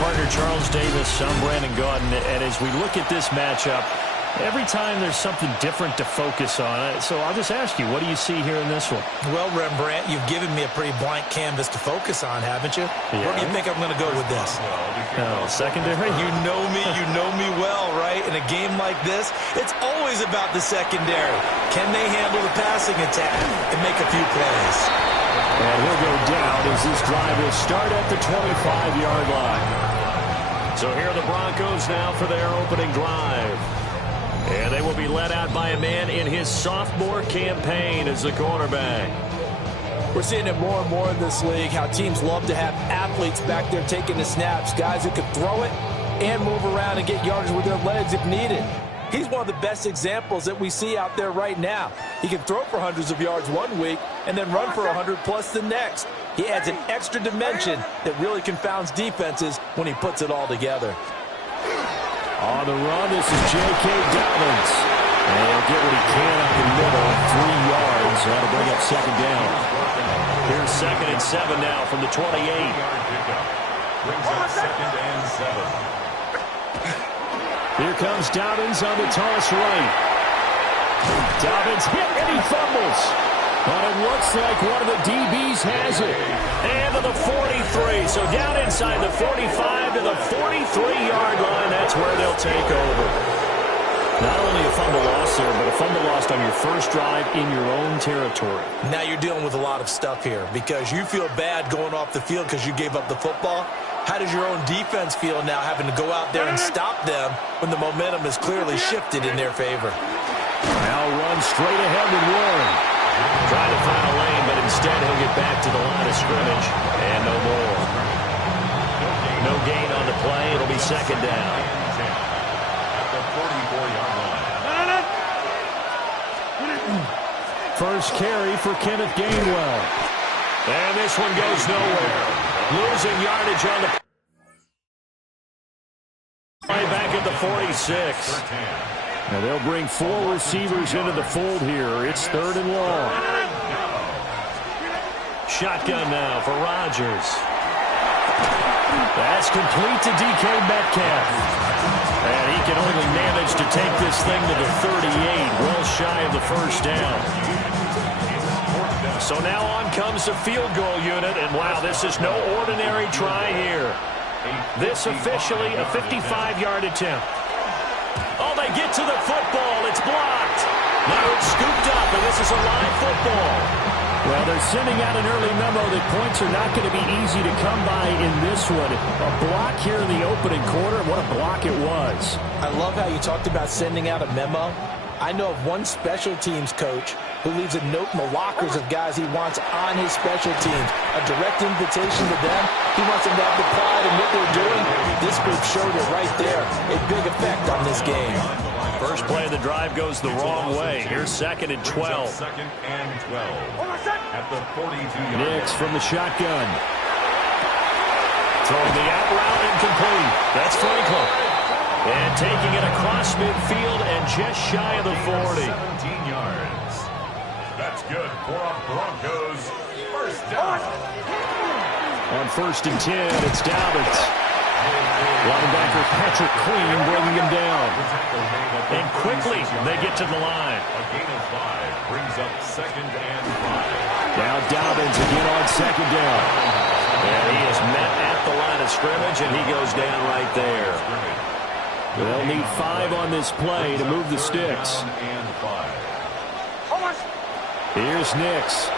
partner Charles Davis. I'm Brandon Gaudin. And as we look at this matchup, every time there's something different to focus on. So I'll just ask you, what do you see here in this one? Well, Rembrandt, you've given me a pretty blank canvas to focus on, haven't you? Yeah. Where do you think I'm going to go with this? Secondary? You know me well, right? In a game like this, it's always about the secondary. Can they handle the passing attack and make a few plays? And he'll go down as this drive will start at the 25-yard line. So here are the Broncos now for their opening drive. And they will be led out by a man in his sophomore campaign as the quarterback. We're seeing it more and more in this league, how teams love to have athletes back there taking the snaps, guys who can throw it and move around and get yardage with their legs if needed. He's one of the best examples that we see out there right now. He can throw for hundreds of yards one week and then run for 100+ the next. He adds an extra dimension that really confounds defenses when he puts it all together. On the run, this is J.K. Dobbins. And he'll get what he can up the middle, 3 yards. That'll bring up second down. Here's 2nd and 7 now from the 28. Brings up 2nd and 7. Here comes Dobbins on the toss right. Dobbins hit and he fumbles. But it looks like one of the DBs has it. And to the 43. So down inside the 45 to the 43-yard line. That's where they'll take over. Not only a fumble loss there, but a fumble lost on your first drive in your own territory. Now you're dealing with a lot of stuff here because you feel bad going off the field because you gave up the football. How does your own defense feel now having to go out there and stop them when the momentum is clearly shifted in their favor? Now run straight ahead with Warren. Trying to find a lane, but instead he'll get back to the line of scrimmage. And no more. No gain on the play. It'll be second down. At the 44-yard line. First carry for Kenneth Gainwell. And this one goes nowhere. Losing yardage on the play back at the 46. Now they'll bring 4 receivers into the fold here. It's 3rd and long. Shotgun now for Rodgers. That's complete to DK Metcalf. And he can only manage to take this thing to the 38, well shy of the first down. So now on comes the field goal unit, and wow, this is no ordinary try here. This officially a 55-yard attempt. Oh, they get to the football. It's blocked. Now it's scooped up, and this is a live football. Well, they're sending out an early memo that points are not going to be easy to come by in this one. A block here in the opening quarter. What a block it was. I love how you talked about sending out a memo. I know of one special teams coach who leaves a note in the lockers of guys he wants on his special teams. A direct invitation to them. He wants them to have the pride in what they're doing. This group showed it right there. A big effect on this game. First play of the drive goes the wrong way. Here's 2nd and 12. 2nd and 12. At the 42-yard line. Nix from the shotgun. Throwing the out route incomplete. That's Franklin. And taking it across midfield and just shy of the 40. 17 yards. That's good for a Broncos first down. On 1st and 10, it's Dobbins. Linebacker Patrick Queen bringing him down. And quickly they get to the line. A gain of 5 brings up 2nd and 5. Now Dobbins again on 2nd down. And he is met at the line of scrimmage, and he goes down right there. They'll need 5 on this play to move the sticks. Here's Nix.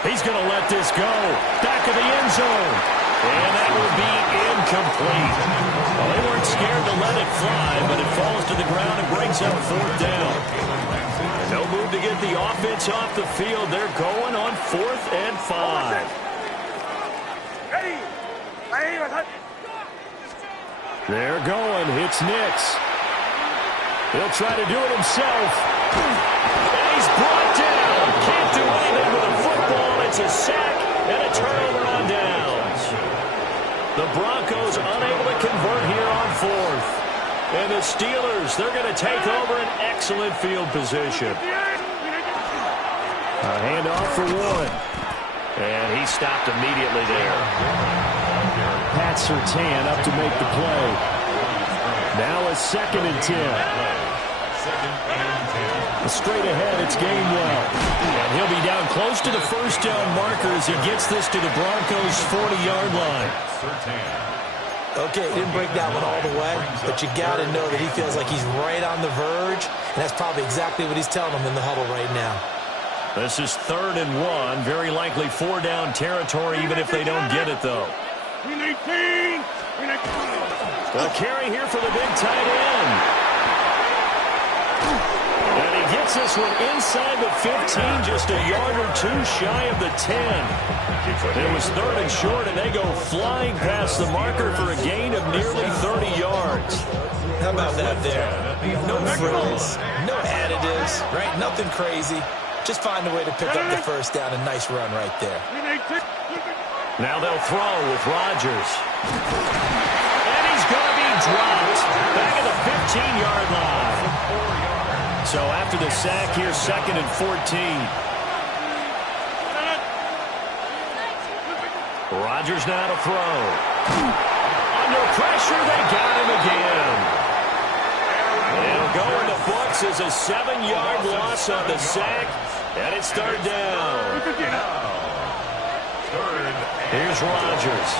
He's going to let this go. Back of the end zone. And that will be incomplete. Well, they weren't scared to let it fly, but it falls to the ground and brings up 4th down. And no move to get the offense off the field. They're going on 4th and 5. They're going. It's Nix. He'll try to do it himself. And he's brought down. Can't do anything with a football. It's a sack and a turnover on downs. The Broncos unable to convert here on 4th. And the Steelers, they're going to take over an excellent field position. A handoff for Warren. And he stopped immediately there. Pat Surtain up to make the play. Now a 2nd and 10. Straight ahead, it's Gainwell. And he'll be down close to the first down marker as he gets this to the Broncos' 40-yard line. Okay, he didn't break that one all the way, but you got to know that he feels like he's right on the verge, and that's probably exactly what he's telling them in the huddle right now. This is 3rd and 1, very likely 4-down territory, even if they don't get it, though. A carry here for the big tight end. And he gets this one inside the 15, just a yard or two shy of the 10. It was 3rd and short, and they go flying past the marker for a gain of nearly 30 yards. How about that there? No frills, no additives, right? Nothing crazy. Just find a way to pick up the first down. A nice run right there. Now they'll throw with Rodgers. And he's going to be dropped back at the 15-yard line. So after the sack, here's 2nd and 14. Rodgers now to throw. Under pressure, they got him again. It'll go in the books as a 7-yard loss on the sack, and it's 3rd down. Here's Rodgers.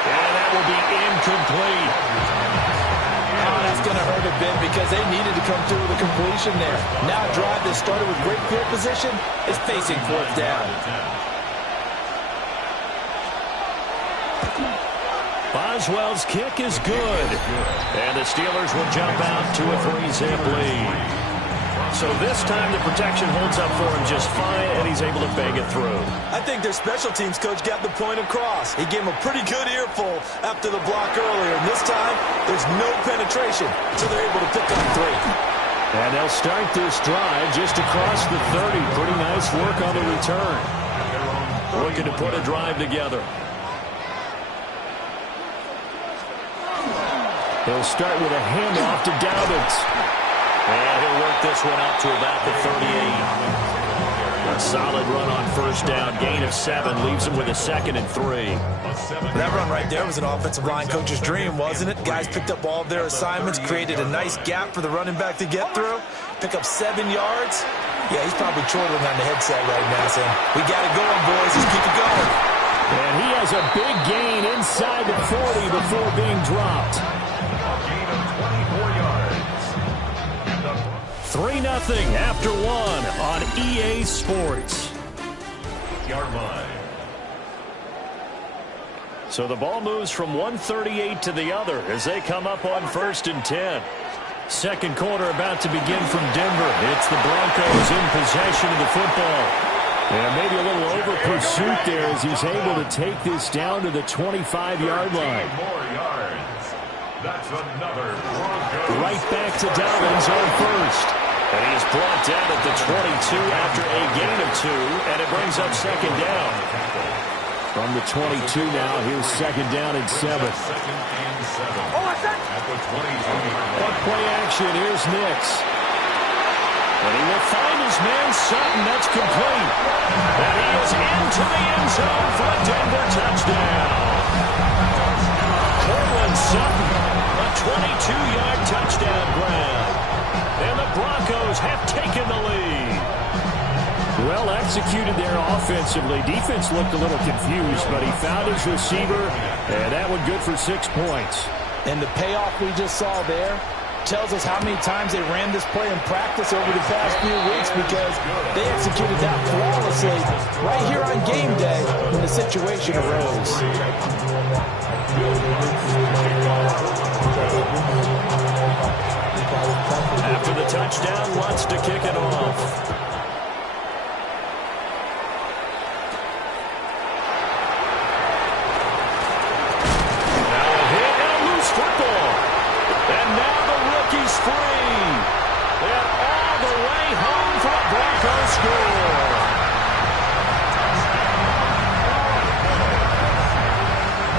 And that will be incomplete. Oh, that's going to hurt a bit because they needed to come through with a completion there. Now a drive that started with great field position is facing 4th down. Boswell's kick is good. And the Steelers will jump out to a 3-zip lead. So this time the protection holds up for him just fine, and he's able to bang it through. I think their special teams coach got the point across. He gave him a pretty good earful after the block earlier. And this time, there's no penetration, so they're able to pick up 3. And they'll start this drive just across the 30. Pretty nice work on the return. Looking to put a drive together. He'll start with a handoff to Dobbins. And he'll work this one out to about the 38. A solid run on first down. Gain of 7 leaves him with a 2nd and 3. That run right there was an offensive line coach's dream, wasn't it? Guys picked up all of their assignments, created a nice gap for the running back to get through, pick up 7 yards. Yeah, he's probably chortling on the headset right now saying, we got it going, boys. Let's keep it going. And he has a big gain inside the 40 before being dropped. 3-0 after 1 on EA Sports. Yard line. So the ball moves from 138 to the other as they come up on 1st and 10. Second quarter about to begin from Denver. It's the Broncos in possession of the football. And maybe a little over pursuit there as he's able to take this down to the 25-yard line. More yards. That's another Broncos. Right back to Dobbins on first. And he is brought down at the 22 after a gain of 2, and it brings up 2nd down. From the 22 now, here's 2nd down and 7. At the 22. On play action, here's Nix. And he will find his man Sutton. That's complete. And he is into the end zone for a Denver touchdown. Cortland Sutton, a 22-yard touchdown grab. And the Broncos have taken the lead. Well executed there offensively. Defense looked a little confused, but he found his receiver, and that one good for 6 points. And the payoff we just saw there tells us how many times they ran this play in practice over the past few weeks, because they executed that flawlessly right here on game day when the situation arose. After the touchdown, wants to kick it off. Free. And all the way home for a Broncos score.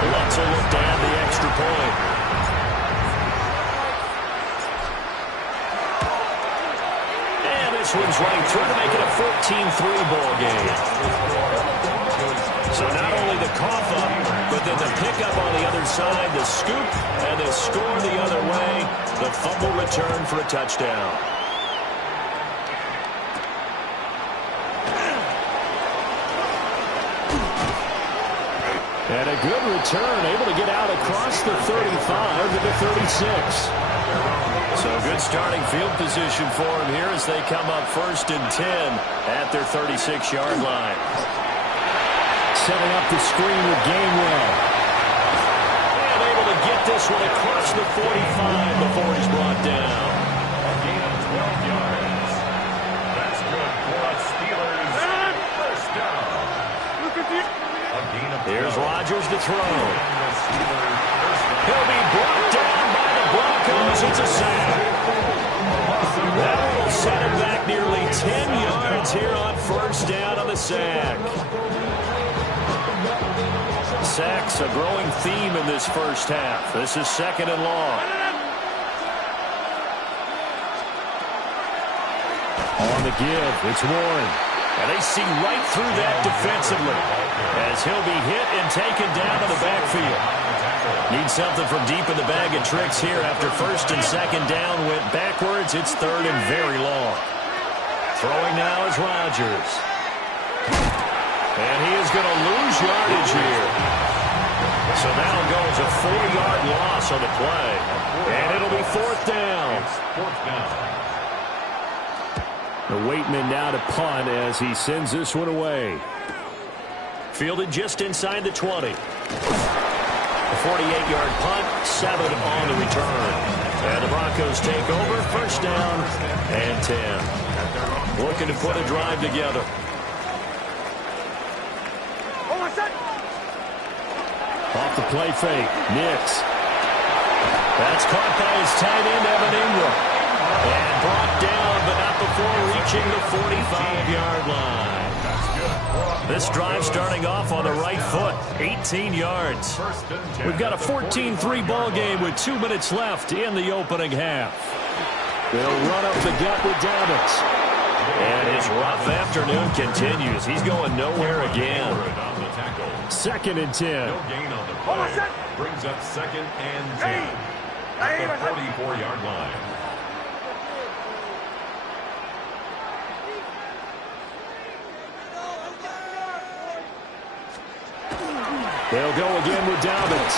Let's look to add the extra point. And this one's right through to make it a 14-3 ball game. So So not only the cough up, but then the pickup on the other side, the scoop, and the score the other way. The fumble return for a touchdown. And a good return, able to get out across the 35 to the 36. So good starting field position for him here as they come up 1st and 10 at their 36-yard line. Setting up the screen with Gainwell. And able to get this one across the 45 before he's brought down. A gain of 12 yards. That's good for a Steelers first down. Here's Rodgers to throw. He'll be brought down by the Broncos. It's a sack. That will set him back nearly 10 yards here on 1st down on the sack. Sacks a growing theme in this first half. This is 2nd and long. On the give, it's Warren. And they see right through that defensively as he'll be hit and taken down to the backfield. Need something from deep in the bag of tricks here after 1st and 2nd down went backwards. It's 3rd and very long. Throwing now is Rodgers. And he is going to lose yardage here. So that'll go as a 4-yard loss on the play. And it'll be 4th down. The Waitman now to punt as he sends this one away. Fielded just inside the 20. A 48-yard punt, 7 on the return. And the Broncos take over, 1st down and 10. Looking to put a drive together. Off the play fake, Nix. That's caught by his tight end, Evan Ingram. And brought down, but not before reaching the 45-yard line. This drive starting off on the right foot, 18 yards. We've got a 14-3 ball game with 2 minutes left in the opening half. They'll run up the gut with Dobbins. And his rough afternoon continues. He's going nowhere again. 2nd and 10. No gain on the play. Brings up 2nd and 10 at the 44-yard line. They'll go again with Dobbins.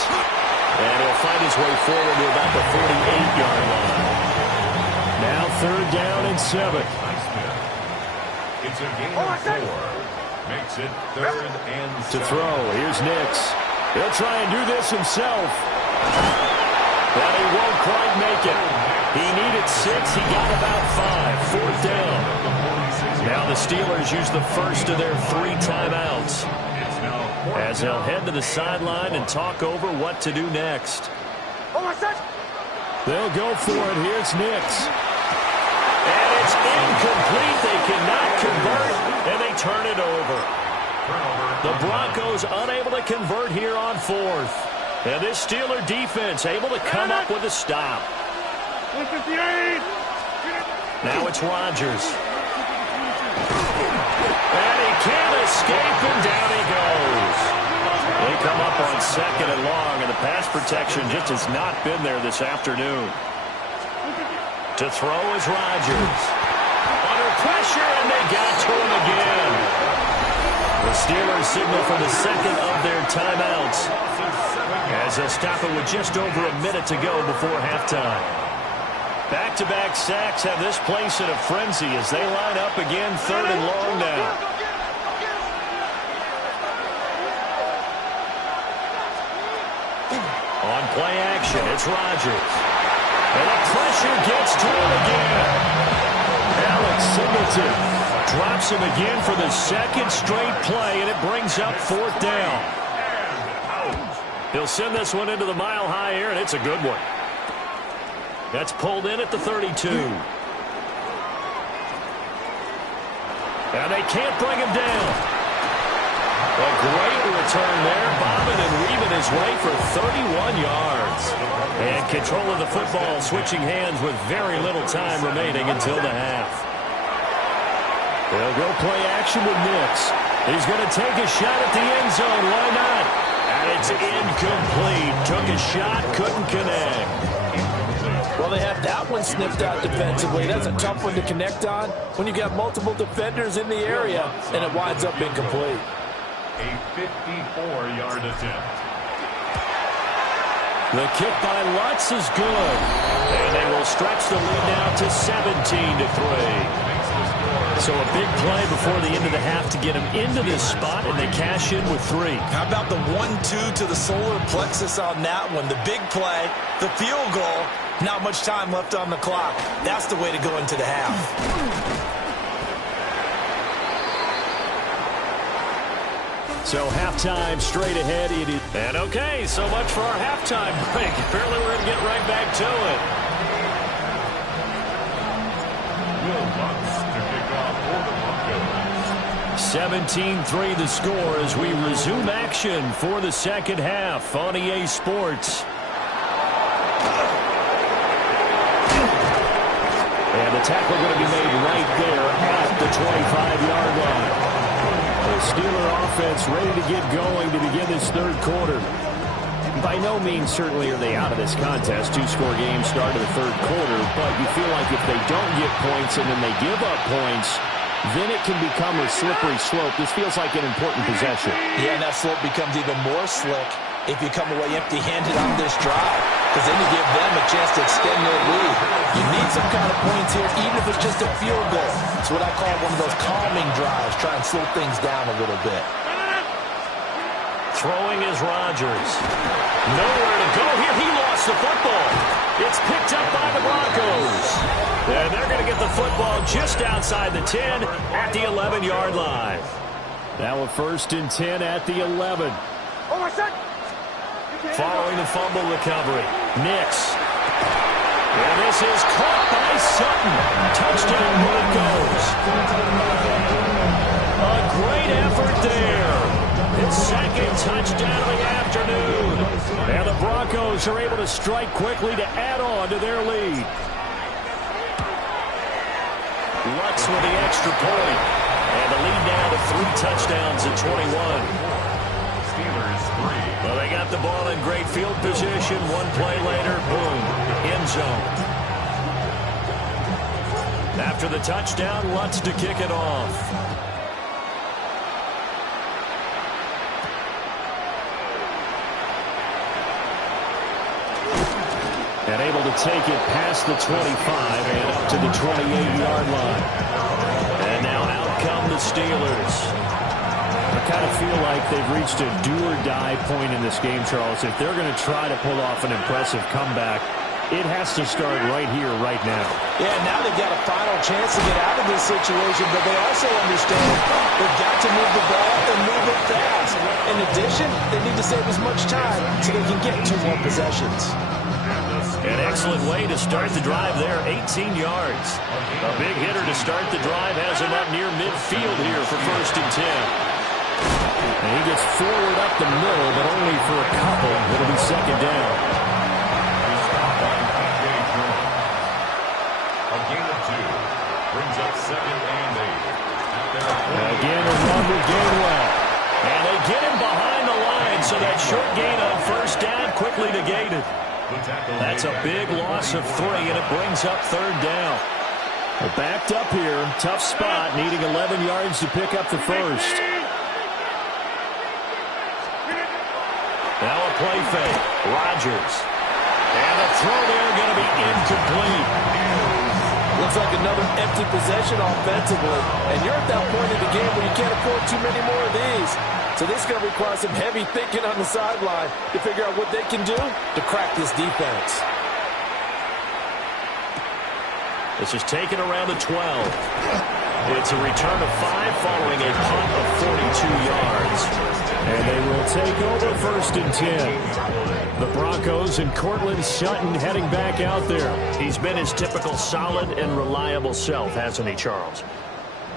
And he'll find his way forward to about the 48-yard line. Now 3rd down and 7. It's a gain of 4. Makes it 3rd and 7. To throw, here's Nix. He'll try and do this himself. But he won't quite make it. He needed 6. He got about 5. 4th down. Now the Steelers use the first of their 3 timeouts as they'll head to the sideline and talk over what to do next. They'll go for it. Here's Nix. And it's incomplete. They cannot convert, and they turn it over. The Broncos unable to convert here on 4th. And this Steeler defense able to come up with a stop. Now it's Rodgers. And he can't escape, and down he goes. They come up on 2nd and long, and the pass protection just has not been there this afternoon. To throw is Rodgers. Under pressure, and they got to him again. The Steelers signal for the 2nd of their timeouts as they stop it with just over a minute to go before halftime. Back-to-back sacks have this place in a frenzy as they line up again 3rd and long now. On play action, it's Rodgers. And the pressure gets to him again. Alex Singleton drops him again for the 2nd straight play, and it brings up 4th down. He'll send this one into the mile-high air, and it's a good one. That's pulled in at the 32. And they can't bring him down. A great return there, bobbing and weaving his way for 31 yards. And control of the football, switching hands with very little time remaining until the half. They'll go play action with Nix. He's going to take a shot at the end zone. Why not? And it's incomplete. Took a shot, couldn't connect. Well, they have that one sniffed out defensively. That's a tough one to connect on when you got multiple defenders in the area, and it winds up incomplete. A 54-yard attempt. The kick by Lutz is good. And they will stretch the lead now to 17-3. So a big play before the end of the half to get him into this spot, and they cash in with 3. How about the 1-2 to the solar plexus on that one? The big play, the field goal, not much time left on the clock. That's the way to go into the half. So halftime straight ahead. And okay, so much for our halftime break. Apparently we're going to get right back to it. Will Lutz to kick off for the Broncos. 17-3 the score as we resume action for the second half on EA Sports. And the tackle going to be made right there at the 25-yard line. The Steeler offense ready to get going to begin this third quarter. By no means certainly are they out of this contest. Two-score game start of the third quarter, but you feel like if they don't get points and then they give up points, then it can become a slippery slope. This feels like an important possession. Yeah, and that slope becomes even more slick if you come away empty-handed on this drive, because then you give them a chance to extend their lead. You need some kind of points here, even if it's just a field goal. It's what I call one of those calming drives, try and slow things down a little bit. Throwing is Rodgers. Nowhere to go here. He lost the football. It's picked up by the Broncos. And they're going to get the football just outside the 10 at the 11-yard line. Now a 1st and 10 at the 11. Following the fumble recovery, Nix. And this is caught by Sutton. Touchdown Broncos. A great effort there. His second touchdown of the afternoon. And the Broncos are able to strike quickly to add on to their lead. Lutz with the extra point. And the lead now to 3 touchdowns at 21. Well, they got the ball in great field position. One play later, boom, end zone. After the touchdown, Lutz to kick it off. And able to take it past the 25 and up to the 28-yard line. And now out come the Steelers. I kind of feel like they've reached a do-or-die point in this game, Charles. If they're going to try to pull off an impressive comeback, it has to start right here, right now. Yeah, now they've got a final chance to get out of this situation, but they also understand they've got to move the ball and move it fast. In addition, they need to save as much time so they can get 2 more possessions. An excellent way to start the drive there, 18 yards. A big hitter to start the drive has him up near midfield here for 1st and 10. And he gets forward up the middle, but only for a couple. It'll be 2nd down. A gain of 2 brings up 2nd and 8. Again, a run with Gainwell. And they get him behind the line, so that short gain on 1st down quickly negated. That's a big loss of 3, and it brings up 3rd down. Well, backed up here, tough spot, needing 11 yards to pick up the 1st. Now a play fake. Rodgers. And the throw there going to be incomplete. Looks like another empty possession offensively. And you're at that point in the game where you can't afford too many more of these. So this is going to require some heavy thinking on the sideline to figure out what they can do to crack this defense. This is taken around the 12. It's a return of 5 following a punt of 42 yards. And they will take over 1st and 10. The Broncos and Courtland Sutton heading back out there. He's been his typical solid and reliable self, hasn't he, Charles?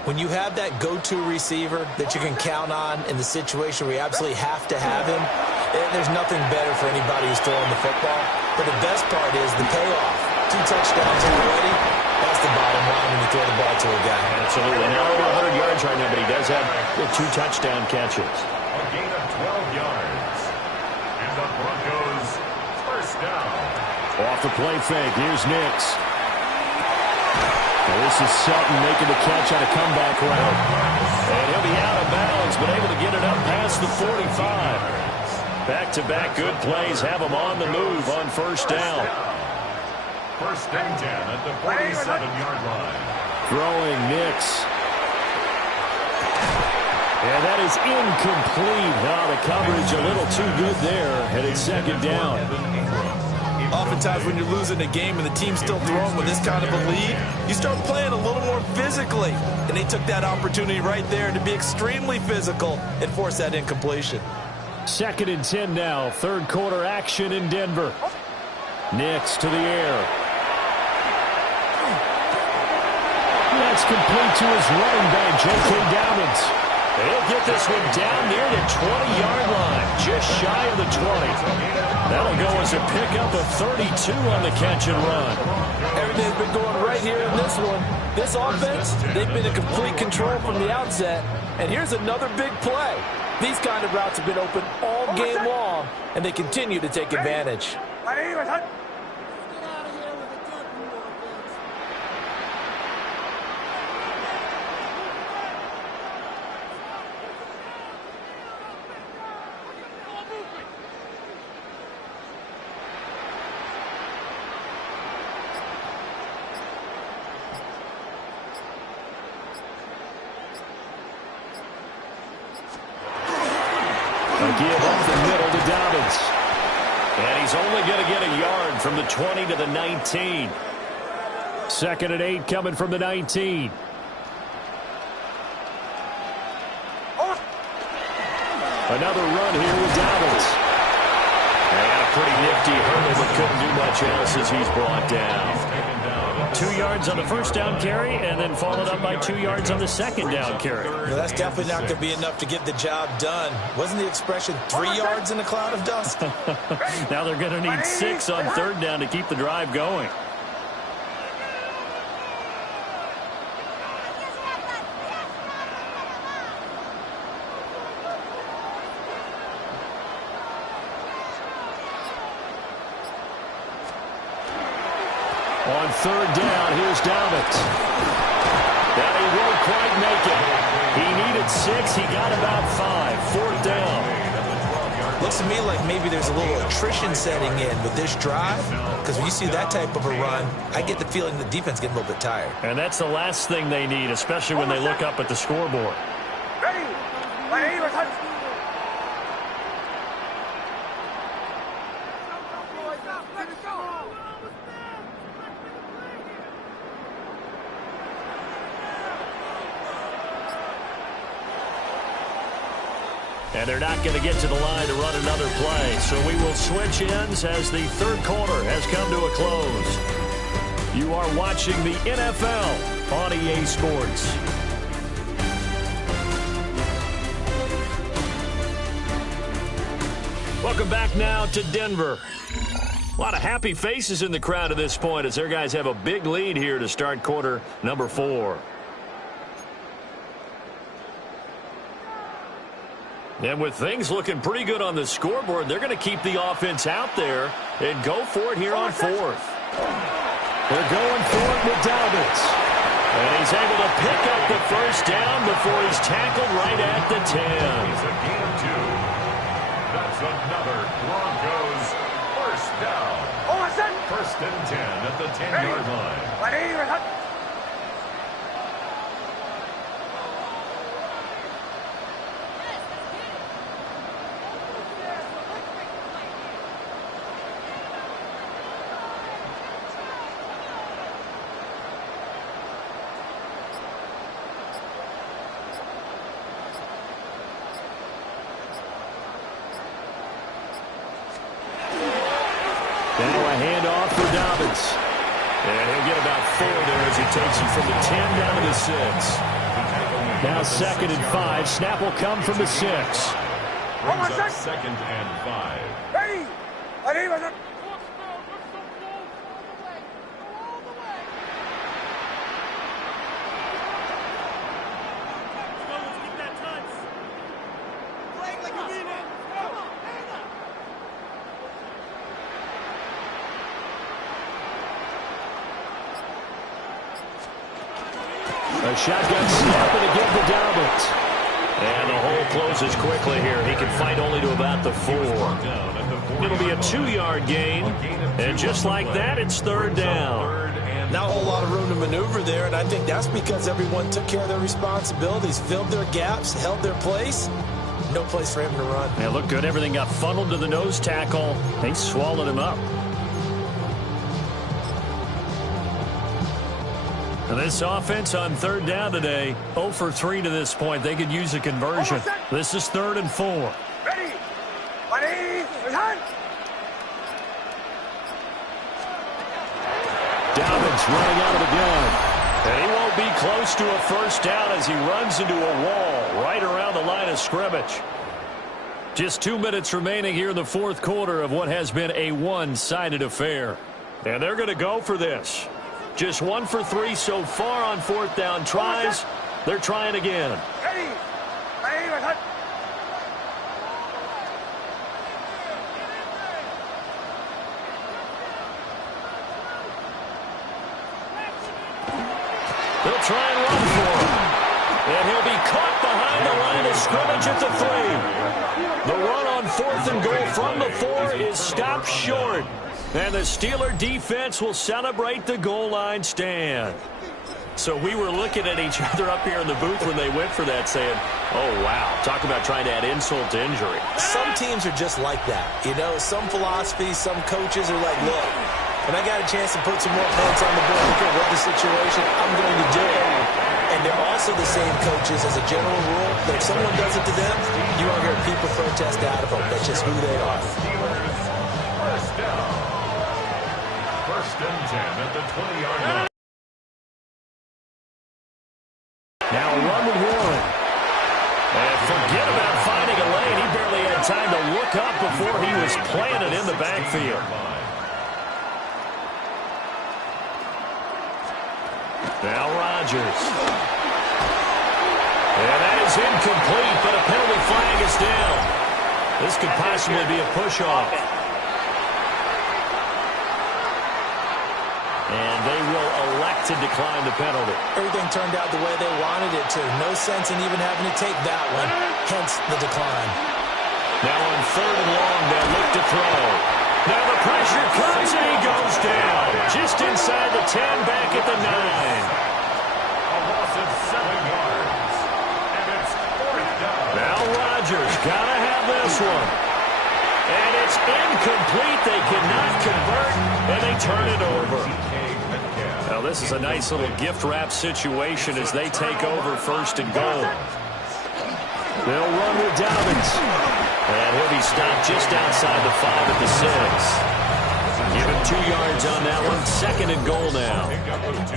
When you have that go-to receiver that you can count on in the situation where you absolutely have to have him, there's nothing better for anybody who's throwing the football. But the best part is the payoff. 2 touchdowns already. That's That's the bottom line when you throw the ball to a guy. Absolutely. Now over 100 yards right now, but he does have 2 touchdown catches. A gain of 12 yards. And the Broncos first down. Off the play fake. Here's Nix. Now this is Sutton making the catch on a comeback route. And he'll be out of bounds, but able to get it up past the 45. Back-to-back good plays have him on the move on first down. First and 10 at the 47-yard line. Throwing Nix. And that is incomplete. Oh, the coverage a little too good there, and it's second down. Oftentimes when you're losing a game and the team's still throwing with this kind of a lead, you start playing a little more physically. And they took that opportunity right there to be extremely physical and force that incompletion. Second and 10 now. Third quarter action in Denver. Nix to the air. That's complete to his running back, J.K. Dobbins. He'll get this one down near the 20-yard line, just shy of the 20. That'll go as a pickup of 32 on the catch and run. Everything's been going right here in this one. This offense, they've been in complete control from the outset. And here's another big play. These kind of routes have been open all game long, and they continue to take advantage. A give up the middle to Dobbins. And he's only going to get a yard from the 20 to the 19. Second and 8 coming from the 19. Another run here with Dobbins. And a pretty nifty hurdle, but couldn't do much else as he's brought down. 2 yards on the first down carry, and then followed up by 2 yards on the second down carry. Well, that's definitely not going to be enough to get the job done. Wasn't the expression 3 yards in a cloud of dust? Now they're going to need 6 on third down to keep the drive going. On third down, here's Dobbins. Now he won't quite make it. He needed 6. He got about 5. Fourth down. Looks to me like maybe there's a little attrition setting in with this drive, because when you see that type of a run, I get the feeling the defense getting a little bit tired. And that's the last thing they need, especially when they look up at the scoreboard. And they're not going to get to the line to run another play. So we will switch ends as the third quarter has come to a close. You are watching the NFL on EA Sports. Welcome back now to Denver. A lot of happy faces in the crowd at this point as their guys have a big lead here to start quarter number 4. And with things looking pretty good on the scoreboard, they're going to keep the offense out there and go for it here on fourth. They're going for it with Dobbins. And he's able to pick up the first down before he's tackled right at the 10. It's a gain of 2. That's another Broncos first down. First and 10 at the 10-yard line. Now a handoff for Dobbins. And he'll get about 4 there as he takes him from the 10 down to the 6. Now second and 5. Snap will come from the 6. Brings up second and 5. A shotgun snap and a give to Dobbins. And the hole closes quickly here. He can fight only to about the 4. It'll be a 2-yard gain. And just like that, it's third down. Not a whole lot of room to maneuver there, and I think that's because everyone took care of their responsibilities, filled their gaps, held their place. No place for him to run. Yeah, looked good. Everything got funneled to the nose tackle. They swallowed him up. And this offense on third down today, 0 for 3 to this point. They could use a conversion. This is 3rd and 4. Ready. Ready. Dobbins running out of the gun. And he won't be close to a first down as he runs into a wall right around the line of scrimmage. Just 2 minutes remaining here in the fourth quarter of what has been a one-sided affair. And they're going to go for this. Just 1 for 3 so far on fourth down tries. They're trying again. Ready. They'll try and run for him. And he'll be caught behind the line of scrimmage at the 3. The run on 4th and goal from the 4 is stopped short. And the Steeler defense will celebrate the goal line stand. So we were looking at each other up here in the booth when they went for that saying, oh, wow, talk about trying to add insult to injury. Some teams are just like that. You know, some philosophies, some coaches are like, look, when I got a chance to put some more points on the board, look at what the situation, I'm going to do it. And they're also the same coaches as a general rule that if someone does it to them, you won't hear people protest out of them. That's just who they are. First down. 1st and 10 at the 20-yard line. Now run with Warren. And forget about finding a lane. He barely had time to look up before he was planted in the backfield. Now Rodgers. And that is incomplete, but a penalty flag is down. This could possibly be a push-off. And they will elect to decline the penalty. Everything turned out the way they wanted it to. No sense in even having to take that one, hence the decline. Now on 3rd and long, they'll look to throw. Now the pressure comes and he goes down. Just inside the 10, back at the 9. A loss of 7 yards. And it's 4th down. Now Rodgers got to have this one. And it's incomplete. They cannot convert, and they turn it over. Now this is a nice little gift wrap situation as they take over 1st and goal. They'll run with Dobbins. And he'll be stopped just outside the 5 at the 6. Give him 2 yards on that one. 2nd and goal now.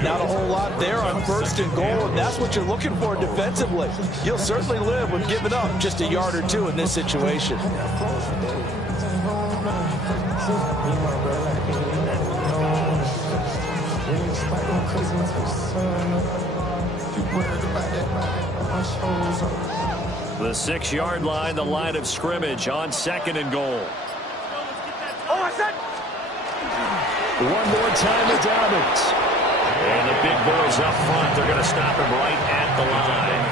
Not a whole lot there on 1st and goal, and that's what you're looking for defensively. You'll certainly live with giving up just a yard or 2 in this situation. The 6-yard line, the line of scrimmage on 2nd and goal. One more time to Dobbins. And the big boys up front, they're going to stop him right at the line.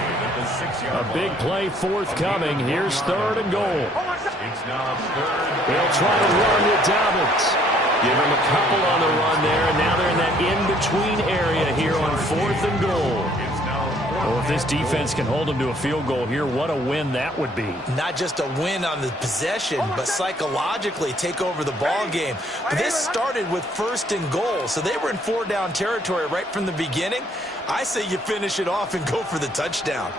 A big play forthcoming. Here's 3rd and goal. It's now 3rd. They'll try to run with Dobbins. Give him a couple on the run there, and now they're in that in-between area here on 4th and goal. Well, if this defense can hold them to a field goal here, what a win that would be. Not just a win on the possession, but psychologically take over the ball game. But this started with 1st and goal, so they were in 4-down territory right from the beginning. I say you finish it off and go for the touchdown.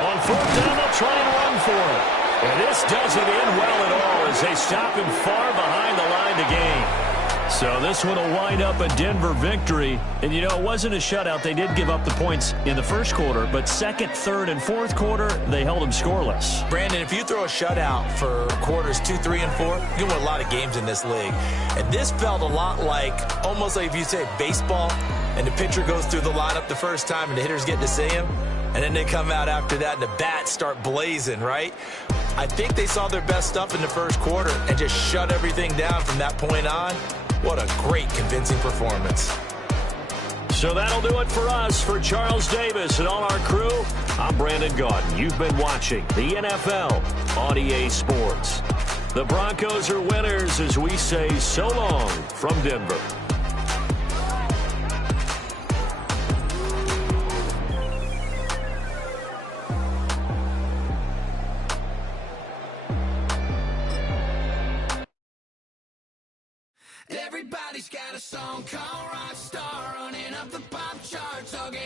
On 4th down, they'll try and run for it. And this doesn't end well at all as they stop him far behind the line to gain. So this one will wind up a Denver victory. And, you know, it wasn't a shutout. They did give up the points in the first quarter, but 2nd, 3rd, and 4th quarter, they held them scoreless. Brandon, if you throw a shutout for quarters 2, 3, and 4, you win a lot of games in this league. And this felt a lot like, almost like if you say baseball, and the pitcher goes through the lineup the first time and the hitters get to see him, and then they come out after that and the bats start blazing, right? I think they saw their best stuff in the first quarter and just shut everything down from that point on. What a great, convincing performance. So that'll do it for us. For Charles Davis and all our crew, I'm Brandon Gaudin. You've been watching the NFL on EA Sports. The Broncos are winners as we say so long from Denver. Everybody's got a song called Rockstar, running up the pop charts, hugging